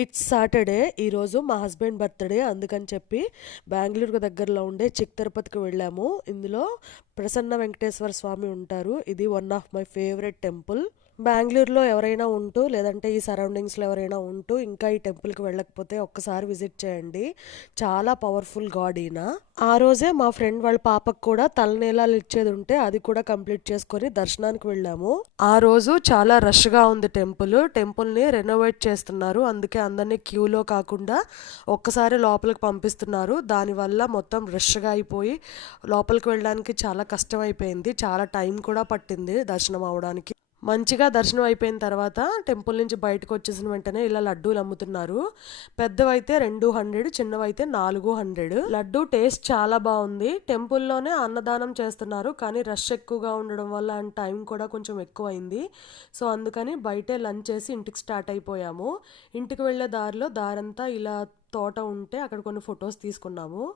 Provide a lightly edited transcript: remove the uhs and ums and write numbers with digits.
It's Saturday. ఈరోజు మా husband birthday. అందుకని చెప్పి బెంగళూరుకు దగ్గరలో ఉండే చిక్ తిరుపతికి వెళ్ళాము. ఇందులో ప్రసన్న వెంకటేశ్వర స్వామి ఉంటారు. ఇది one of my favourite temple. బెంగళూరులో ఎవరైనా ఉంటూ లేదంటే ఈ సరౌండింగ్స్లో ఎవరైనా ఉంటూ ఇంకా ఈ టెంపుల్కి వెళ్ళకపోతే ఒక్కసారి విజిట్ చేయండి. చాలా పవర్ఫుల్ గాడ్ ఈయన. ఆ రోజే మా ఫ్రెండ్ వాళ్ళ పాపకు కూడా తలనీలాలు ఇచ్చేది ఉంటే అది కూడా కంప్లీట్ చేసుకొని దర్శనానికి వెళ్ళాము. ఆ రోజు చాలా రష్గా ఉంది టెంపుల్ని రెనోవేట్ చేస్తున్నారు. అందుకే అందరినీ క్యూలో కాకుండా ఒక్కసారి లోపలికి పంపిస్తున్నారు. దానివల్ల మొత్తం రష్గా అయిపోయి లోపలికి వెళ్ళడానికి చాలా కష్టం అయిపోయింది. చాలా టైం కూడా పట్టింది దర్శనం అవడానికి. మంచిగా దర్శనం అయిపోయిన తర్వాత టెంపుల్ నుంచి బయటకు వచ్చేసిన వెంటనే ఇలా లడ్డూలు అమ్ముతున్నారు. పెద్దవైతే 200, చిన్నవైతే 400. లడ్డూ టేస్ట్ చాలా బాగుంది. టెంపుల్లోనే అన్నదానం చేస్తున్నారు, కానీ రష్ ఎక్కువగా ఉండడం వల్ల అండ్ టైం కూడా కొంచెం ఎక్కువ అయింది. సో అందుకని బయటే లంచ్ చేసి ఇంటికి స్టార్ట్ అయిపోయాము. ఇంటికి వెళ్ళే దారిలో దారంతా ఇలా తోట ఉంటే అక్కడ కొన్ని ఫొటోస్ తీసుకున్నాము.